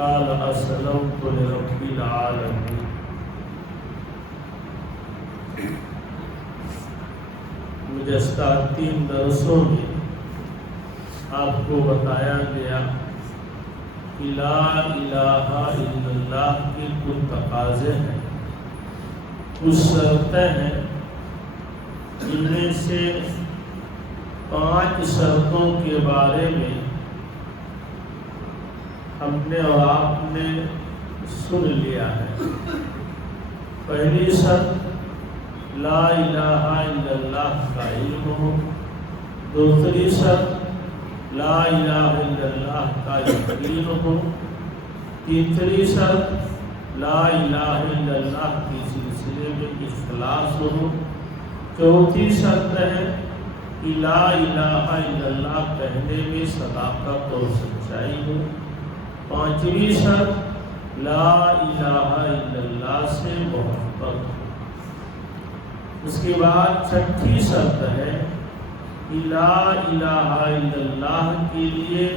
قال اسلمت لرب العالمین۔ گزشتہ 3 درسوں میں آپ کو بتایا گیا کہ لا الہ الا اللہ کے کچھ تقاضے ہیں، کچھ شرطیں ہیں، جن میں سے 5 شرطوں کے بارے میں ہم نے اور آپ نے سن لیا ہے۔ پہلی شرط لا الہ الا اللہ کا علم ہو، دوسری شرط لا الہ الا اللہ کا یقین ہو، تیسری شرط لا الہ الا اللہ کے سلسلے میں اخلاص ہو، چوتھی شرط ہے کہ لا الہ الا اللہ کہنے میں صداقت اور سچائی ہو، پانچویں شرط لا الہ الا اللہ سے محبت ہو۔ اس کے بعد چھٹی شرط ہے کہ لا الہ الا اللہ کے لیے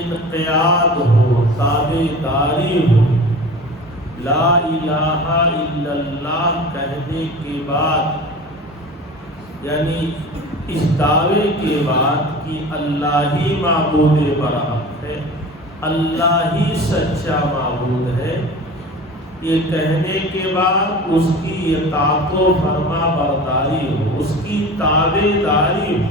انقیاد ہو، تابعداری ہو۔ لا الہ الا اللہ کہنے کے بعد یعنی اس دعوے کے بعد کہ اللہ ہی معبود برحق ہے، اللہ ہی سچا معبود ہے، یہ کہنے کے بعد اس کی اطاعت و فرما برداری ہو، اس کی تابعداری ہو۔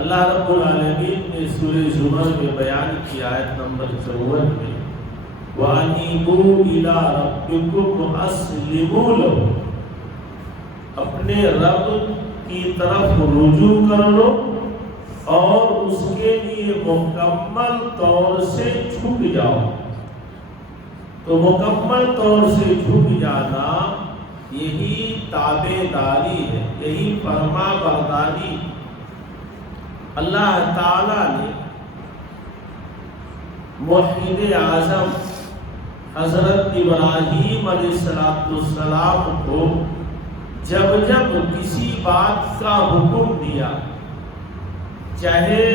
اللہ رب العالمین نے سورہ زمر میں بیان کیا آیت نمبر 54 میں وَأَنِيبُوا إِلَىٰ رَبِّكُمْ وَأَسْلِمُوا لَهُ، اپنے رب کی طرف رجوع کر لو اور اس کے لیے مکمل طور سے جھک جاؤ۔ تو مکمل طور سے جھک جانا یہی تابعداری ہے، یہی فرما برداری۔ اللہ تعالی نے موحد اعظم حضرت ابراہیم علیہ السلام کو جب جب کسی بات کا حکم دیا، چاہے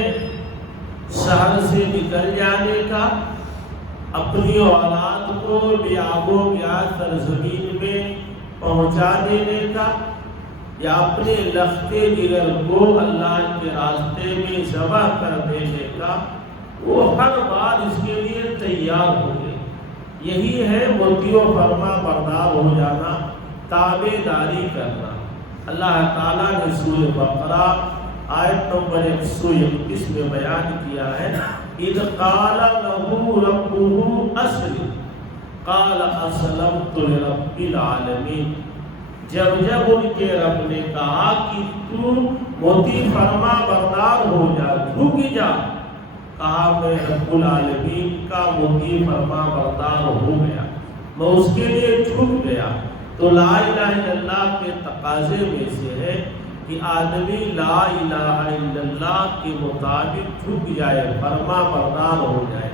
شہر سے نکل جانے کا، اپنی اولاد کو بے آب و گیا سرزمین میں پہنچا دینے کا، یا اپنے لختے جگر کو اللہ کے راستے میں ذبح کر دینے کا، وہ ہر بار اس کے لیے تیار ہو گئے۔ یہی ہے مطیع و فرما بردار ہو جانا، تابعداری کرنا۔ اللہ تعالیٰ نے سورہ بقرہ آیت نمبر 131 میں بیان کیا ہے اِذْ قَالَ لَهُ رَبُّهُ أَسْلِمْ قَالَ أَسْلَمْتُ لِرَبِّ الْعَالَمِينَ، جب جب ان کے رب نے کہا کہ تو مطیع فرما بردار ہو جا، جھک جا، کہا میں رب العالمین کا مطیع فرما بردار ہو گیا، میں اس کے لیے جھک گیا۔ تو لا الہ الا اللہ کے تقاضے میں سے ہے کہ آدمی لا الہ الا اللہ کے مطابق جھک جائے، فرما بردار ہو جائے۔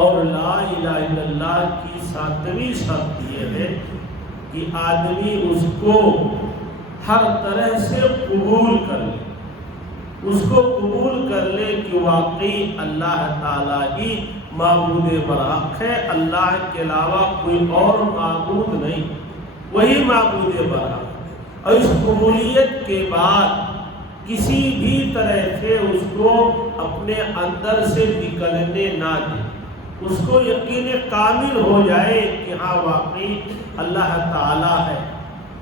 اور لا الہ الا اللہ کی 7ویں شرط یہ ہے کہ آدمی اس کو ہر طرح سے قبول کر لے، اس کو قبول کر لے کہ واقعی اللہ تعالیٰ ہی معبود برحق ہے، اللہ کے علاوہ کوئی اور معبود نہیں، وہی معبود برحق۔ اور اس قبولیت کے بعد کسی بھی طرح سے اس کو اپنے اندر سے نکلنے نہ دے، اس کو یقین کامل ہو جائے کہ ہاں واقعی اللہ تعالیٰ ہے،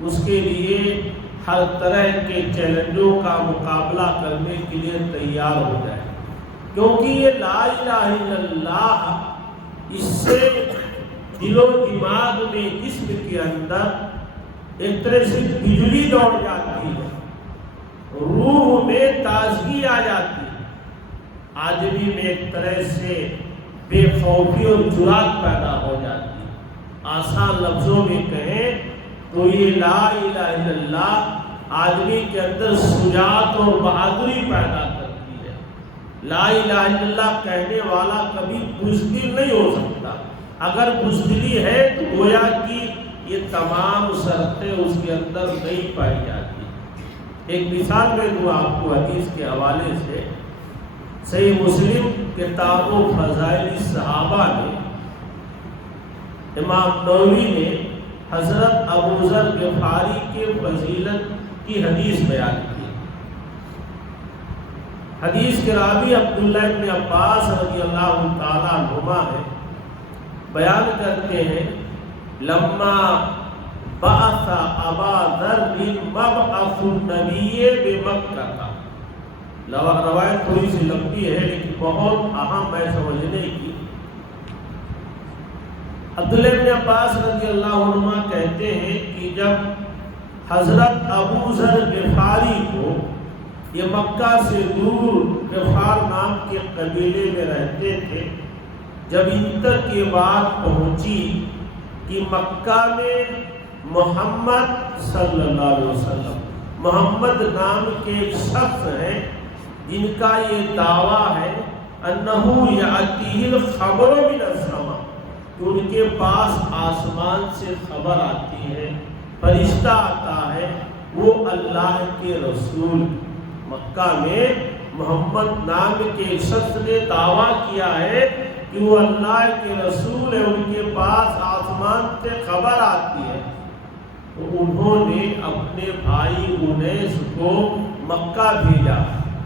اس کے لیے ہر طرح کے چیلنجوں کا مقابلہ کرنے کے لیے تیار ہو جائے۔ کیونکہ یہ لا الہ الا اللہ، اس سے دل و دماغ میں، جسم کے اندر ایک طرح سے بجلی دوڑ جاتی ہے، روح میں تازگی آ جاتی ہے، آدمی میں ایک طرح سے بے خوفی اور جرات پیدا ہو جاتی ہے۔ آسان لفظوں میں کہیں تو یہ لا الہ الا اللہ آدمی کے اندر شجاعت اور بہادری پیدا کرتی ہے۔ لا الہ الا اللہ کہنے والا کبھی بزدل نہیں ہو سکتا، اگر بزدلی ہے تو گویا کہ یہ تمام شرطیں اس کے اندر نہیں پائی جاتی۔ ایک مثال میں دوں آپ کو حدیث کے حوالے سے صحیح مسلم کتاب و فضائل صحابہ میں امام نووی نے حضرت ابو ذر غفاری کے فضیلت کی حدیث بیان کی۔ حدیث کے راوی عبداللہ ابن عباس رضی اللہ تعالیٰ عنہما ہے، بیان کرتے ہیں لما بعث ابا ذر مبعث النبی بمکہ کا، روایت تھوڑی سی لمبی ہے لیکن بہت اہم ہے سمجھنے کی۔ عبداللہ ابن عباس رضی اللہ عنہ کہتے ہیں کہ جب حضرت ابو ذر غفاری کو، یہ مکہ سے دور غفار نام کے قبیلے میں رہتے تھے، جب ان تک یہ بات پہنچی کہ مکہ میں محمد صلی اللہ علیہ وسلم، محمد نام کے ایک شخص ہیں جن کا یہ دعویٰ ہے انہو یاتیہ الخبر من السماء، کہ ان کے پاس آسمان سے خبر آتی ہے، فرشتہ آتا ہے، وہ اللہ کے رسول۔ مکہ میں محمد نام کے ایک شخص نے دعویٰ کیا ہے کہ وہ اللہ کے رسول ہے، ان کے پاس آسمان سے خبر آتی ہے۔ تو انہوں نے اپنے بھائی انیس کو مکہ بھیجا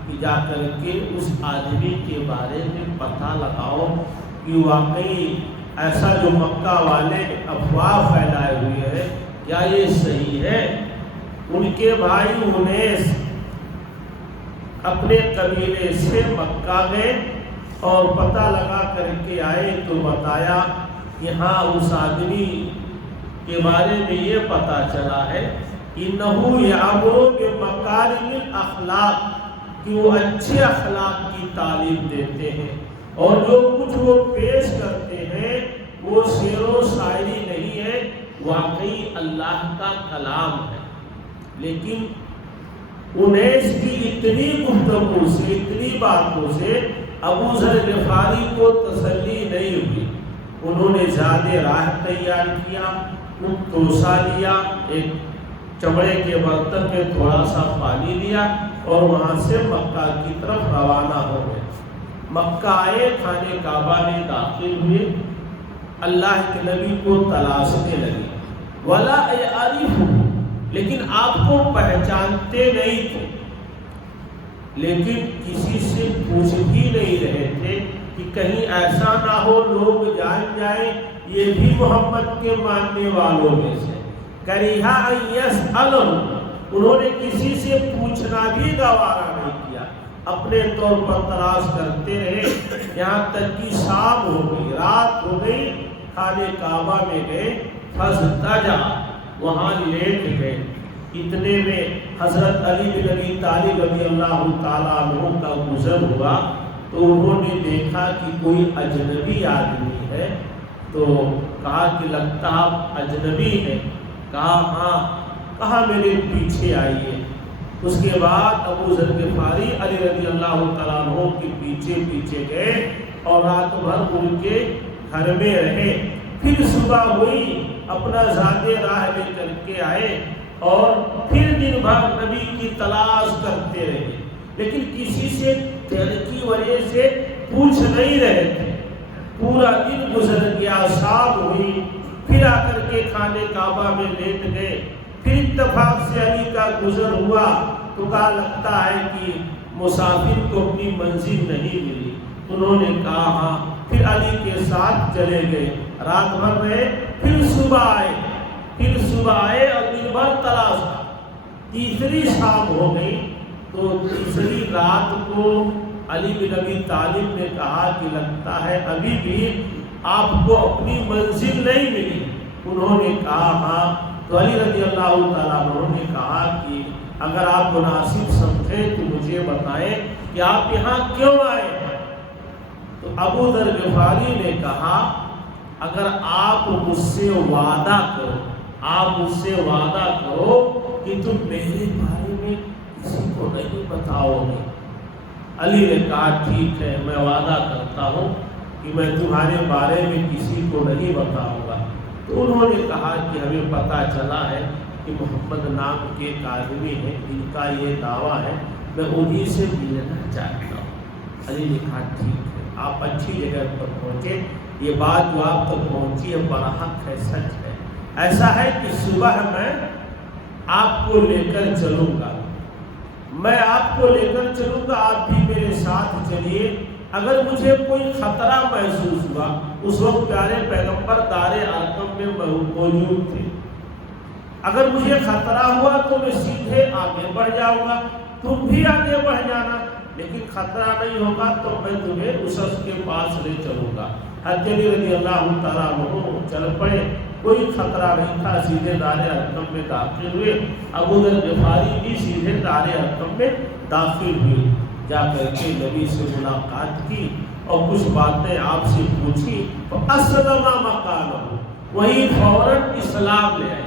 کہ جا کر کے اس آدمی کے بارے میں پتہ لگاؤ کہ واقعی ایسا جو مکہ والے افواہ پھیلائے ہوئے ہیں کیا یہ صحیح ہے۔ ان کے بھائی انیس اپنے قبیلے سے مکہ گئے اور پتہ لگا کر کے آئے تو بتایا کہ ہاں اس آدمی کے بارے میں یہ پتہ چلا ہے انہو یامر بمکارم الاخلاق، کہ وہ اچھے اخلاق کی تعلیم دیتے ہیں اور جو کچھ وہ پیش کرتے ہیں وہ شعر و شاعری نہیں ہے، واقعی اللہ کا کلام ہے۔ لیکن انیس کی اتنی گفتگو سے، اتنی باتوں سے ابو ذر غفاری کو تسلی نہیں ہوئی۔ انہوں نے زیادہ راہ تیار کیا، توسا لیا، ایک چمڑے کے برتن میں تھوڑا سا پانی لیا اور وہاں سے مکہ کی طرف روانہ ہو گئے۔ مکہ آئے، خانہ کعبہ میں داخل ہوئے، اللہ کے نبی کو تلاشنے لگے۔ ولا یعرفہ، لیکن آپ کو پہچانتے نہیں تھے، لیکن کسی سے پوچھ بھی نہیں رہے تھے کہ کہیں ایسا نہ ہو لوگ جان جائیں یہ بھی محمد کے ماننے والوں میں سے۔ کریہا ان یسألہ، انہوں نے کسی سے پوچھنا بھی گوارا نہیں کیا، اپنے طور پر تلاش کرتے رہے، یہاں تک کہ شام ہو گئی، رات ہو گئی، خانہ کعبہ میں گئے، فاضطجع، وہاں لیٹ گئے۔ اتنے میں حضرت علی بن ابی طالب رضی اللہ تعالیٰ عنہ کا گزر ہوا تو انہوں نے دیکھا کہ کوئی اجنبی آدمی ہے، تو کہا کہ لگتا آپ اجنبی ہیں؟ کہا ہاں۔ کہا میرے پیچھے آئیے۔ اس کے بعد ابو ذر غفاری علی رضی اللہ تعالیٰ عنہ کے پیچھے پیچھے گئے اور رات بھر ان کے گھر میں رہے۔ پھر صبح ہوئی، اپنا زادے راہ لے کر کے آئے اور پھر دن بھر نبی کی تلاش کرتے رہے، لیکن کسی سے ڈر کی وجہ سے پوچھ نہیں رہے تھے۔ پورا دن گزر گیا، شام ہوئی، پھر آ کر کے خانہ کعبہ میں لیٹ گئے۔ پھر اتفاق سے علی کا گزر ہوا تو کہا لگتا ہے کہ مسافر کو اپنی منزل نہیں ملی۔ انہوں نے کہا ہاں، پھر علی کے ساتھ چلے گئے، رات بھر رہے، پھر صبح آئے اور دن بھر تلاش۔ تیسری شام ہو گئی تو تیسری رات کو علی بن ابی طالب نے کہا کہ لگتا ہے ابھی بھی آپ کو اپنی منزل نہیں ملی۔ انہوں نے کہا ہاں، تو علی رضی اللہ تعالیٰ عنہ نے کہا کہ اگر آپ مناسب سمجھیں تو مجھے بتائیں کہ آپ یہاں کیوں آئے ہیں۔ تو ابو ذر غفاری نے کہا اگر آپ مجھ سے وعدہ کرو کہ تم میرے بارے میں کسی کو نہیں بتاؤ گے۔ علی نے کہا ٹھیک ہے، میں وعدہ کرتا ہوں کہ میں تمہارے بارے میں کسی کو نہیں بتاؤں گا۔ تو انہوں نے کہا کہ ہمیں پتہ چلا ہے کہ محمد نام کے ایک آدمی ہیں جن کا یہ دعویٰ ہے، میں انہی سے ملنا چاہتا ہوں۔ علی نے کہا ٹھیک ہے، آپ اچھی جگہ پر پہنچے، یہ بات جو آپ تک پہنچی ہے برحق ہے، سچ ہے۔ ایسا ہے کہ صبح میں آپ کو لے کر چلوں گا، میں آپ کو لے کر چلوں گا، آپ بھی میرے ساتھ چلیے۔ اگر مجھے کوئی خطرہ محسوس ہوا، اس وقت پیارے پیغمبر دار ارقم میں موجود تھے، اگر مجھے خطرہ ہوا تو میں سیدھے آگے بڑھ جاؤں گا، تم بھی آگے بڑھ جانا، لیکن خطرہ نہیں ہوگا تو میں تمہیں اس کے پاس لے چلوں گا۔ حضرت علی رضی اللہ تعالیٰ عنہ چل پڑے، کوئی خطرہ نہیں تھا، سیدھے دار ارقم میں داخل ہوئے۔ ابو ذر غفاری بھی سیدھے دار ارقم میں داخل ہوئے، جا کر کے نبی سے ملاقات کی اور کچھ باتیں آپ سے پوچھی، تو اسلم مکانہ، وہی فوراً اسلام لے آئے۔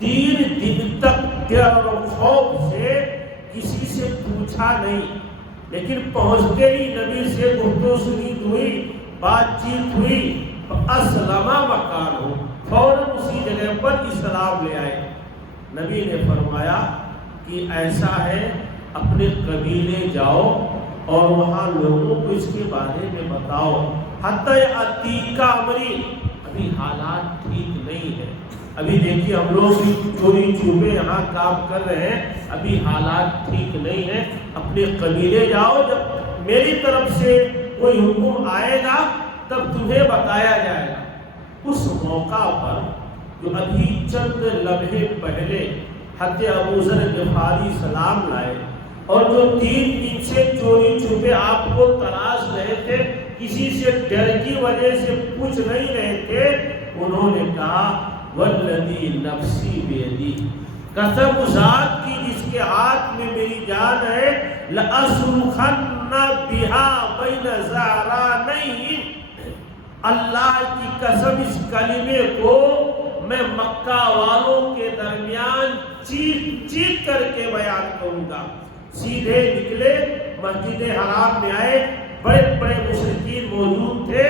3 دن تک ڈر و خوف سے کسی سے پوچھا نہیں، لیکن پہنچتے ہی نبی سے گفتگو سنید ہوئی، بات چیت ہوئی، اسلم مکانہ، فوراً اسی جگہ پر اسلام لے آئے۔ نبی نے فرمایا کہ ایسا ہے، اپنے قبیلے جاؤ اور وہاں لوگوں کو اس کے بارے میں بتاؤ، حتی عتیق کا امری، ابھی حالات ٹھیک نہیں ہے۔ ابھی دیکھیے ہم لوگ بھی چوری چھپے یہاں کام کر رہے ہیں، ابھی حالات ٹھیک نہیں ہے، اپنے قبیلے جاؤ، جب میری طرف سے کوئی حکم آئے گا تب تمہیں بتایا جائے گا۔ اس موقع پر جو ابھی چند لمحے پہلے حضرت ابو ذر غفاری سلام لائے اور جو 3 دن سے چوری چھپے آپ کو تلاش رہے تھے، کسی سے ڈر کی وجہ سے پوچھ نہیں رہے تھے، انہوں نے کہا والذی نفسی بیدی، قسم ذات کی جس کے ہاتھ میں میری جان ہے، لأصرخن بہا بین ظہرانین، اللہ کی قسم اس کلمے کو میں مکہ والوں کے درمیان چیخ چیخ کر کے بیان کروں گا۔ سیدھے نکلے، مسجد حرام میں آئے، بڑے بڑے مشرکین موجود تھے،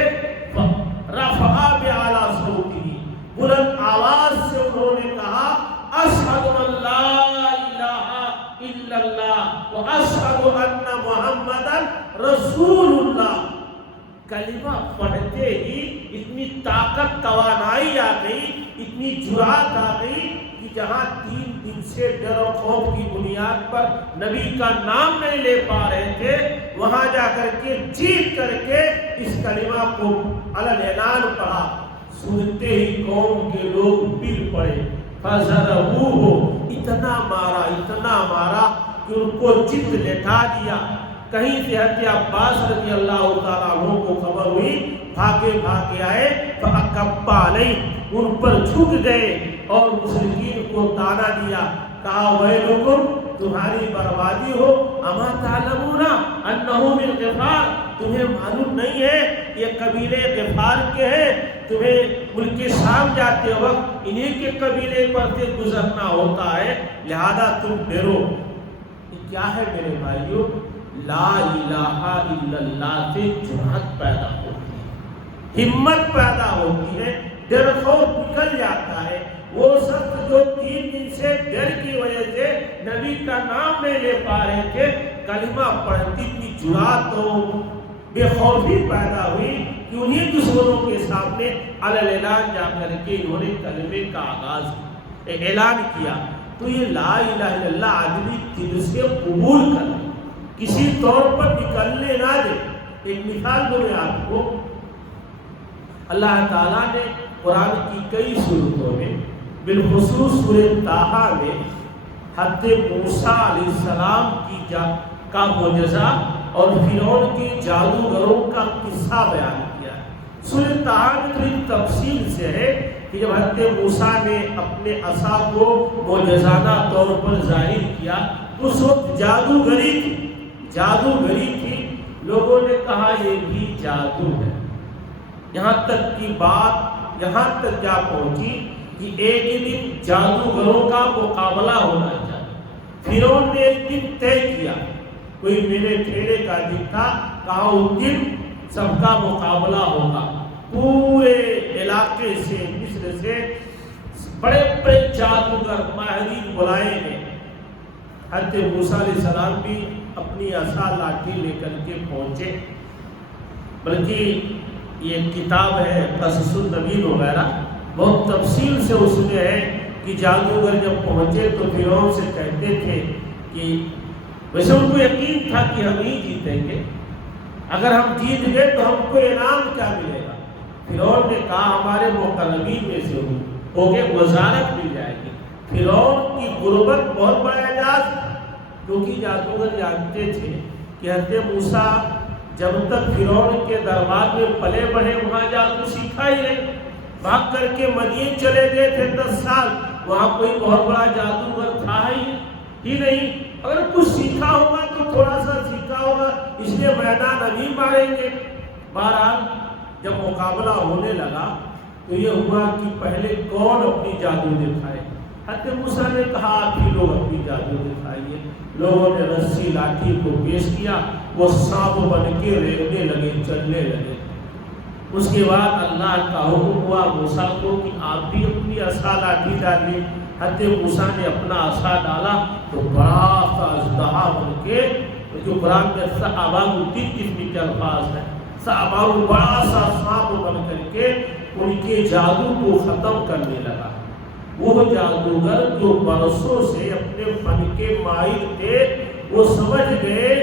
رفع بأعلی صوتہ، بلند آواز سے انہوں نے کہا اشہد ان لا الہ الا اللہ واشہد ان محمدا رسول اللہ۔ کلمہ پڑھتے ہی اتنی طاقت توانائی آ گئی، اتنی جرات آ گئی کہ جہاں 3 دن سے ڈر و خوف کی بنیاد پر نبی کا نام نہیں لے پا رہے تھے، وہاں جا کر کے چیخ کر کے اس کلمہ کو علی اعلان پڑھا۔ سنتے ہی قوم کے لوگ پل پڑے، فَضَرَبُوهُ، اتنا مارا کہ ان کو چت لٹا دیا۔ کہیں سے حضرت عباس رضی اللہ تعالیٰ عنہ کو خبر ہوئی، بھاگے آئے، فَأَكَبَّ عَلَيْهِ، ان پر جھک گئے اور مشرکین کو طعنہ دیا، کہا وَيْلُكُمْ، تمہاری بربادی ہو، اما تعلمون انہ من غفار، تمہیں معلوم نہیں ہے یہ قبیلے غفار کے ہیں، تمہیں ملک شام جاتے وقت انہیں کے قبیلے پر سے گزرنا ہوتا ہے، لہذا تم ڈرو۔ یہ کیا ہے میرے بھائیوں؟ لا الہ الا اللہ سے جرأت پیدا ہوتی ہے، ہمت پیدا ہوتی ہے، ڈر خوف نکل جاتا ہے۔ وہ سب جو 3 دن سے ڈر کی وجہ سے نبی کا نام نہیں لے پا رہے تھے، کلمہ پڑھتی تھی، جرأت و بے خوفی پیدا ہوئی کہ انہیں دشمنوں کے سامنے علی اعلان جا کر کے انہوں نے کلمے کا آغاز اعلان کیا۔ تو یہ لا الہ الا اللہ آدمی دل سے قبول کر لے، کسی طور پر نکلنے نہ دے۔ ایک مثال دوں میں آپ کو، اللہ تعالیٰ نے قرآن کی کئی صورتوں میں، بالخصوص سورہ طٰہٰ میں حضرت موسیٰ علیہ السلام کی کا معجزہ اور فرعون کے جادوگروں کا قصہ بیان کیا ہے۔ سورہ طٰہٰ میں تو تفصیل سے ہے کہ جب حضرت موسیٰ نے اپنے عصا کو معجزانہ طور پر ظاہر کیا، اس وقت جادوگری تھی، لوگوں نے کہا یہ بھی جادو ہے۔ یہاں تک کی بات یہاں تک جا پہنچی کہ ایک دن جادوگروں کا مقابلہ ہونا چاہیے۔ فرعون نے ایک دن طے کیا، کوئی میرے ٹھیرے کا دن تھا، کہا اس دن سب کا مقابلہ ہوگا۔ پورے علاقے سے، مصر سے بڑے بڑے جادوگر ماہرین بلائے گئے۔ حضرت موسیٰ علیہ السلام بھی اپنی عصا لاٹھی لے کر کے پہنچے، بلکہ یہ کتاب ہے قصص النبی وغیرہ، بہت تفصیل سے اس میں ہے کہ جادوگر جب پہنچے تو فرعون سے کہتے تھے کہ ویسے ان کو یقین تھا کہ ہم ہی جیتیں گے، اگر ہم جیت گئے تو ہم کو انعام کیا ملے گا؟ فرعون نے کہا ہمارے مقربین میں سے ہو کے وزارت مل جائے گی۔ فرعون کی غربت بہت بڑا اعجاز تھا، کیونکہ جادوگر جانتے تھے کہ حضرت موسیٰ جب تک فرعون کے دربار میں پلے بڑھے وہاں جادو سیکھا ہی نہیں، بھاگ کر کے مدین چلے گئے تھے 10 سال، وہاں کوئی بہت بڑا جادوگر تھا ہی نہیں، اگر کچھ سیکھا ہوگا تو تھوڑا سا سیکھا ہوگا، اس لیے میدان ابھی ماریں گے۔ بہرحال جب مقابلہ ہونے لگا تو یہ ہوا کہ پہلے کون اپنی جادو دکھائے؟ حضرت موسیٰ نے کہا آپ ہی لوگ اپنی جادو دکھائیے۔ لوگوں نے رسی لاٹھی کو پیش کیا، وہ سانپ بن کے ریگنے لگے، چلنے لگے۔ اس کے بعد اللہ کا حکم ہوا موسیٰ کو کہ آپ بھی اپنی عصا لاٹھی ڈالیے۔ حضرت موسیٰ نے اپنا عصا ڈالا تو بڑا سا اژدہا بن کے، جو قرآن میں سأبان 3 قسم کے الفاظ ہیں، سأبان بڑا سا سانپ بن کر کے ان کے جادو کو ختم کرنے لگا۔ وہ جادوگر جو برسوں سے اپنے فن کے ماہر تھے، وہ سمجھ گئے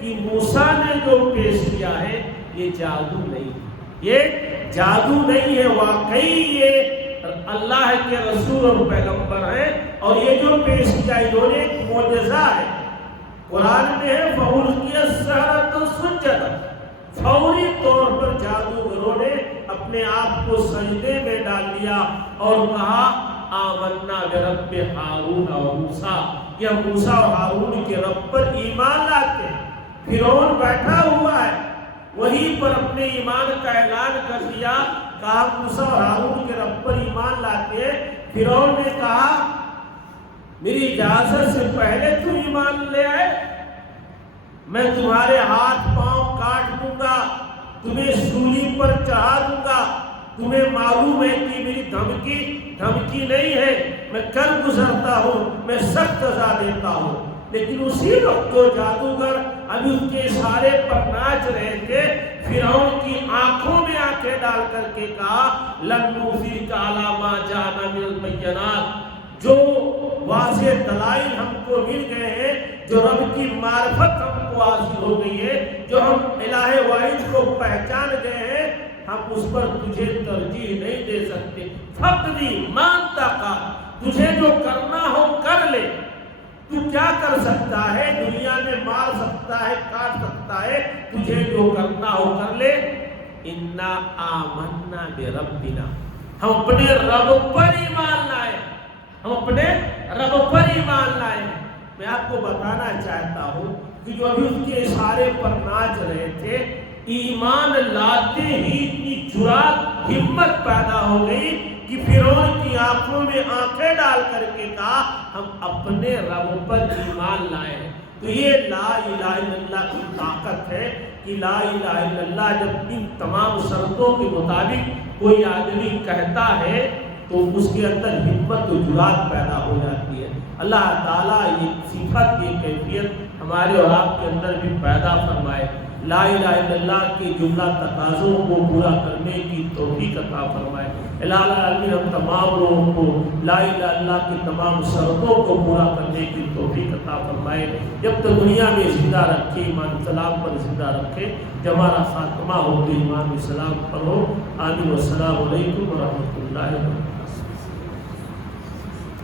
کہ موسیٰ نے جو پیش کیا ہے یہ جادو نہیں، یہ جادو نہیں ہے، واقعی یہ اللہ کے رسول اور پیغمبر ہیں، اور یہ جو پیش کیا انہوں نے ایک معجزہ ہے۔ قرآن میں ہے فَأُلْقِيَ السَّحَرَةُ سُجَّدًا، فوری طور پر جادوگروں نے اپنے آپ کو سجدے میں ڈال لیا اور کہا آمنا برب ہارون و موسیٰ، کہ ہم موسیٰ اور ہارون کے رب پر ایمان لاتے ہیں۔ فرعون بیٹھا ہوا ہے، وہیں پر اپنے ایمان کا اعلان کر دیا، کہا موسیٰ اور ہارون کے رب پر ایمان لاتے ہیں۔ فرعون نے کہا میری اجازت سے پہلے تم ایمان لے آئے، میں تمہارے ہاتھ پاؤں کاٹ دوں گا، تمہیں سولی پر چڑھا دوں گا، تمہیں معلوم ہے کہ میری دھمکی نہیں ہے، میں کر گزرتا ہوں، میں سخت سزا دیتا ہوں۔ لیکن اسی وقت جو جادوگر ابھی اس کے اشارے پر ناچ رہے تھے، فرعون کی آنکھوں میں آنکھیں ڈال کر کے کہا لن نؤثرک علی ما جاءنا من البینات، جو واضح دلائل ہم کو مل گئے ہیں، جو رب کی معرفت ہم کو حاصل ہو گئی ہے، جو ہم الہ واحد کو پہچان گئے ہیں، ہم اس پر تجھے ترجیح نہیں دے سکتے۔ فقدی مانتا کا، تجھے جو کرنا ہو کر لے، تو کیا کر سکتا ہے؟ دنیا میں مار سکتا ہے، کاٹ سکتا ہے، تجھے جو کرنا ہو کر لے۔ انا آمنا بربنا، ہم اپنے رب پر ایمان لائے، ہم اپنے رب پر ایمان لائے۔ میں آپ کو بتانا چاہتا ہوں کہ جو ابھی اس کے اشارے پر ناچ رہے تھے، ایمان لاتے ہی اتنی جرات ہمت پیدا ہو گئی کہ فرعون کی آنکھوں میں آنکھیں ڈال کر کے کہا ہم اپنے رب پر ایمان لائے ہیں۔ تو یہ لا الہ الا اللہ کی طاقت ہے کہ لا الہ الا اللہ جب ان تمام شرطوں کے مطابق کوئی آدمی کہتا ہے تو اس کے اندر ہمت و جرات پیدا ہو جاتی ہے۔ اللہ تعالیٰ یہ صفت، یہ کیفیت ہمارے اور آپ کے اندر بھی پیدا فرمائے۔ لا الہ الا اللہ کے جملہ تقاضوں کو پورا کرنے کی توفیق عطا فرمائے۔ الہ العالمین ہم تمام لوگوں کو لا الہ الا اللہ کی تمام شرطوں کو پورا کرنے کی توفیق عطا فرمائے۔ جب تک دنیا میں زندہ رکھے، ایمان سلام پر زندہ رکھے، جب ہمارا خاتمہ ہو تو ایمان سلام پر ہو۔ آمین۔ والسلام علیکم ورحمۃ اللہ وبرکاتہ۔